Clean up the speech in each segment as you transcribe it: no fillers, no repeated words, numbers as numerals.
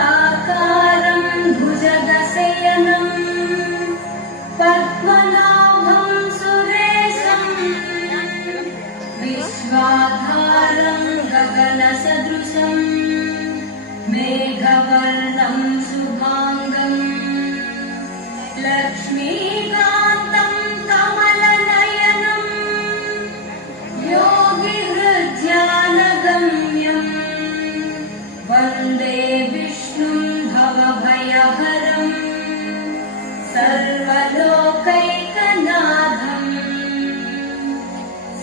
शान्ताकारं भुजगशयनं पद्मनाभं सुरेशं विश्वाधारं गगनसदृशं मेघवर्णं शुभांगं लक्ष्मीकान्तं कमलनयनं योगिहृद्यानगम्यं वन्दे विष्णुं भवभयहरं सर्वलोकैकनाथं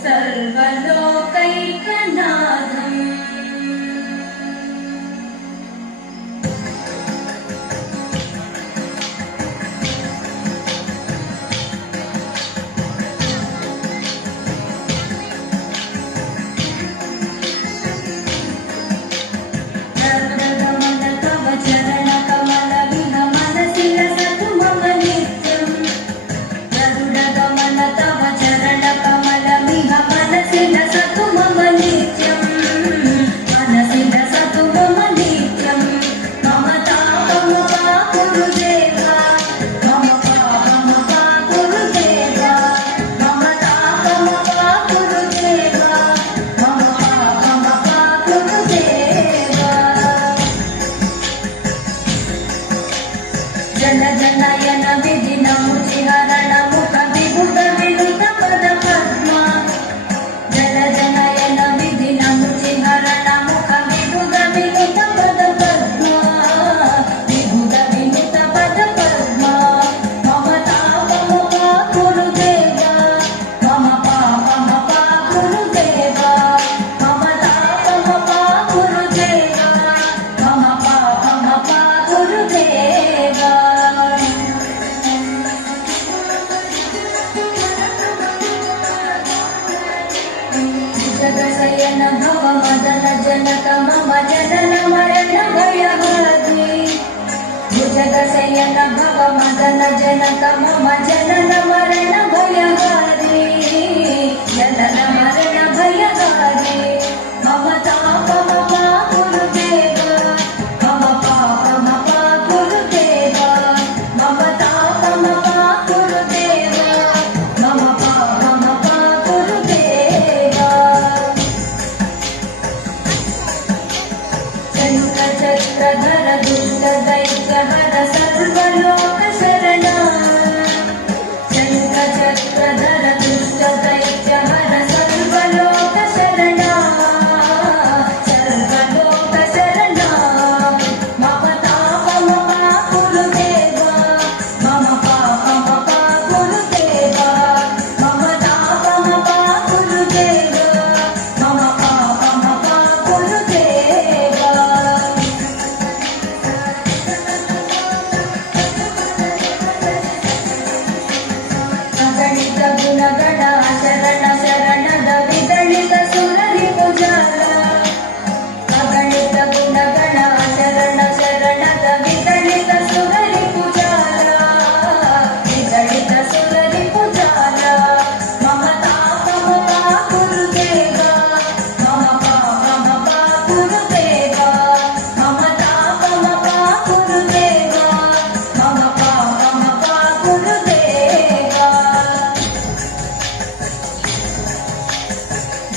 सर्वलोकैकनाथम्। जन जनयन विधिन मुचिहरण मुख विभुत विनुत पद पद्मा जन जनयन विधिन मुचिहरण मुख विभुत विनुत पद पद्मा विभुत विनुत पद पद्मा मम तापम गुरुदेव मम पापम गुरुदेव मम तापम गुरुदेव मम पापम गुरुदेव। जगशयन भव मदन जनक मम जनन मरण भयहरि भुजगशयन भव मदन जनक मम जनन मरण भयहरि जनन मरण भयहरि मम तापम गुरुदेव मम पापम गुरुदेव मम तापम गुरुदेव मम पापम गुरुदेव। चक्रधर दुष्ट दैत्य हर सर्वलोक शरणा चक्रधर दुष्ट दैत्य हर सर्वलोक शरणा सर्वलोक शरणा मम तापम गुरुदेव मम पापम गुरुदेव मम तापम गुरुदेव मम पापम गुरुदेव। अगणित गुणगण शरण शरणद विदलित सुररि पुजाल अगणित गुणगण शरण शरणद विदलित सुररि पुजाल विदलित सुररि पुजाल मम तापम गुरुदेव मम पापम गुरुदेव मम तापम गुरुदेव मम पापम गुरुदेव।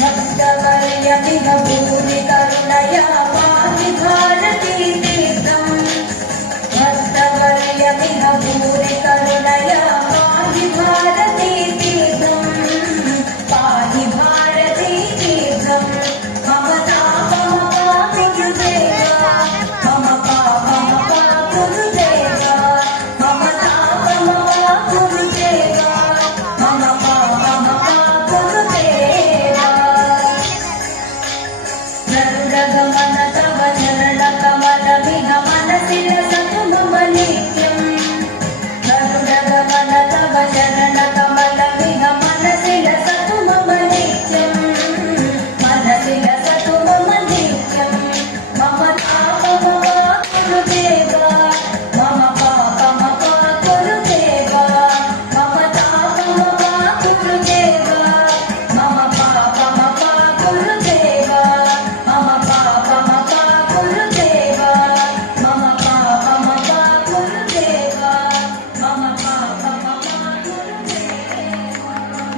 भक्तवर्यमिह भूरि करुणया पाहि भारती तीर्थं भक्तवर्यमिह भूरि करुणया पाहि भारती तीर्थं पाहि भारती तीर्थं मम तापम गुरुदेव मम पापम गुरुदेव मम तापम गुरुदेव मम पापम गुरुदेव। गरुडगमन